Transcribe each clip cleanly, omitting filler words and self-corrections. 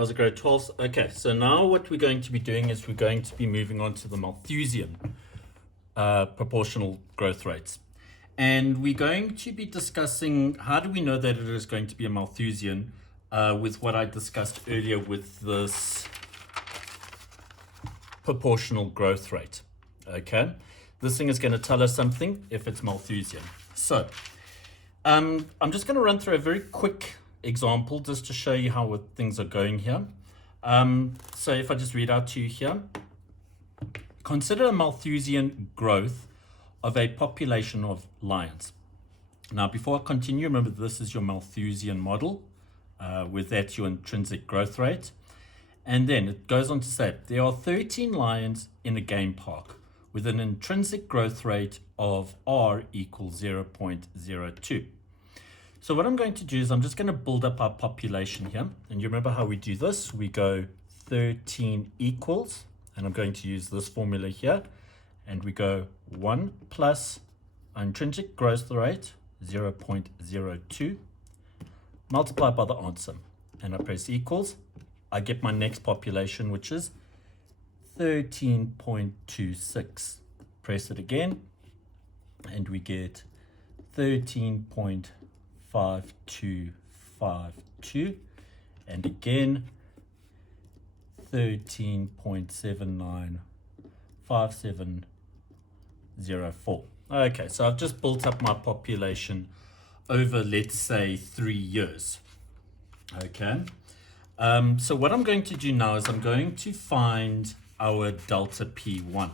How's it grade 12? Okay, so now what we're going to be doing is we're going to be moving on to the Malthusian proportional growth rates. And we're going to be discussing how do we know that it is going to be a Malthusian with what I discussed earlier with this proportional growth rate. Okay, this thing is going to tell us something if it's Malthusian. So I'm just going to run through a very quick example just to show you how things are going here. So if I just read out to you here, consider a Malthusian growth of a population of lions. Now, before I continue, remember this is your Malthusian model, with that your intrinsic growth rate. And then it goes on to say, there are 13 lions in a game park with an intrinsic growth rate of R equals 0.02. So what I'm going to do is I'm just going to build up our population here. And you remember how we do this? We go 13 equals, and I'm going to use this formula here. And we go 1 plus intrinsic growth rate, 0.02, multiplied by the answer. And I press equals. I get my next population, which is 13.26. Press it again, and we get 13.5252, and again 13.795704. Okay, so I've just built up my population over, let's say, 3 years. Okay, so what I'm going to do now is I'm going to find our delta P1.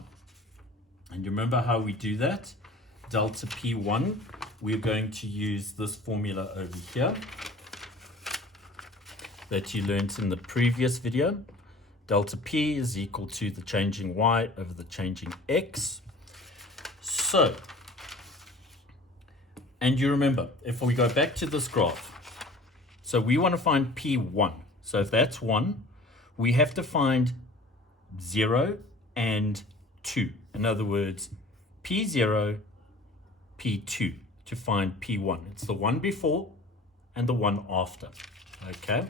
And you remember how we do that? Delta P1, we're going to use this formula over here that you learned in the previous video. Delta P is equal to the changing Y over the changing X. So, and you remember, if we go back to this graph, so we want to find P1. So if that's 1, we have to find 0 and 2. In other words, P0, P2 to find P1. It's the one before and the one after. Okay,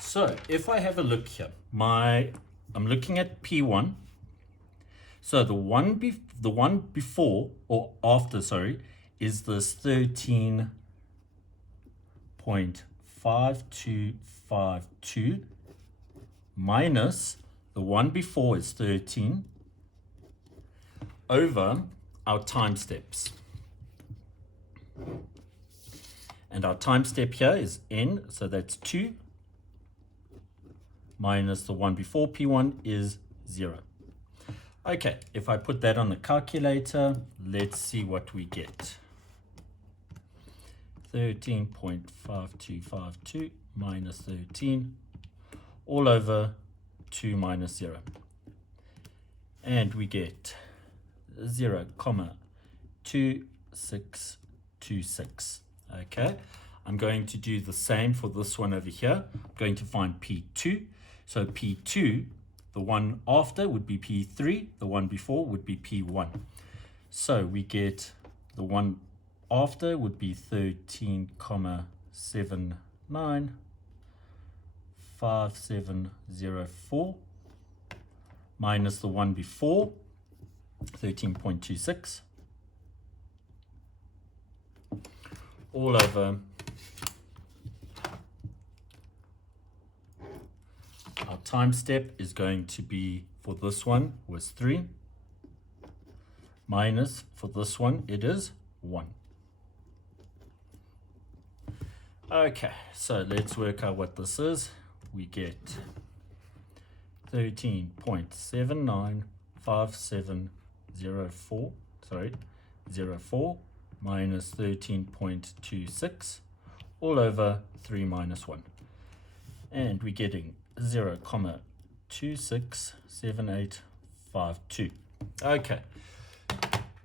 so if I have a look here, I'm looking at P1. So the one before or after, sorry, is this 13.5252 minus the one before is 13 over our time steps. And our time step here is n, so that's 2, minus the one before P1 is 0. Okay, if I put that on the calculator, let's see what we get. 13.5252 minus 13 all over 2 minus 0. And we get 0.2626. Okay, I'm going to do the same for this one over here. I'm going to find P2. So P2, the one after would be P3, the one before would be P1. So we get the one after would be 13.795704 minus the one before, 13.26, all over our time step is going to be, for this one was 3, minus for this one it is 1. Okay, so let's work out what this is. We get 13.795704, sorry, 04 minus 13.26 all over 3 minus 1. And we're getting 0.267852. Okay,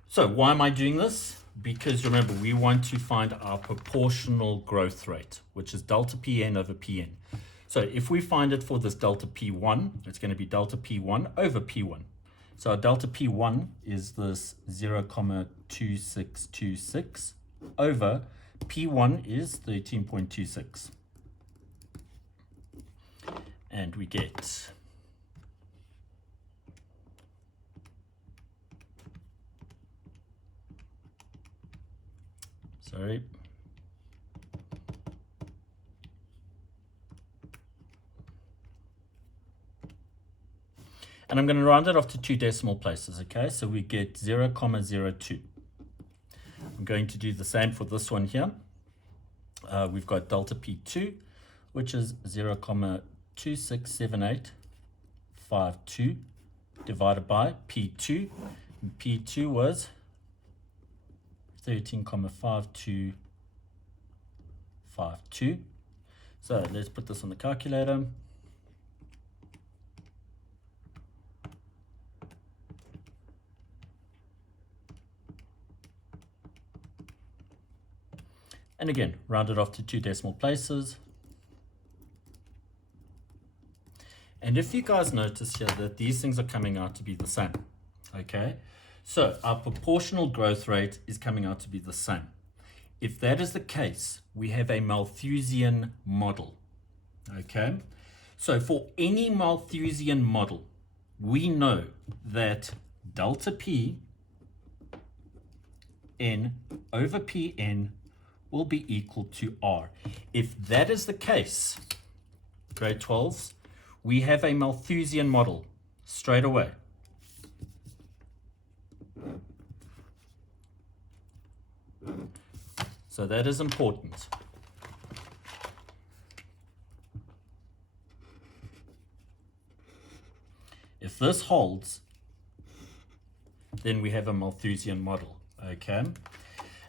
so why am I doing this? Because remember, we want to find our proportional growth rate, which is delta Pn over Pn. So if we find it for this delta P1, it's going to be delta P1 over P1. So our delta P1 is this 0.2626 over P1 is 13.26. and we get sorry. And I'm going to round it off to 2 decimal places, okay? So we get 0,02. I'm going to do the same for this one here. We've got delta P2, which is 0,267852 divided by P2. And P2 was 13,5252. So let's put this on the calculator. And again, round it off to 2 decimal places. And if you guys notice here that these things are coming out to be the same, okay? So our proportional growth rate is coming out to be the same. If that is the case, we have a Malthusian model, okay? So for any Malthusian model, we know that delta P n over Pn will be equal to R. If that is the case, grade 12s, we have a Malthusian model straight away. So that is important. If this holds, then we have a Malthusian model, okay?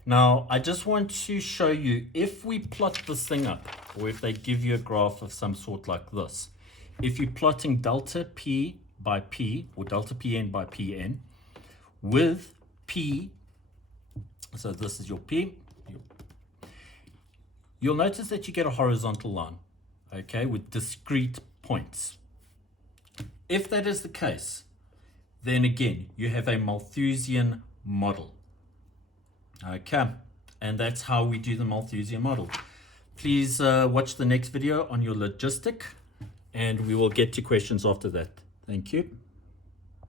Now, I just want to show you, if we plot this thing up, or if they give you a graph of some sort like this, if you're plotting delta P by P, or delta Pn by Pn, with P, so this is your P, you'll notice that you get a horizontal line, okay, with discrete points. If that is the case, then again, you have a Malthusian model. Okay, and that's how we do the Malthusian model. Please watch the next video on your logistic, and we will get to questions after that. Thank you.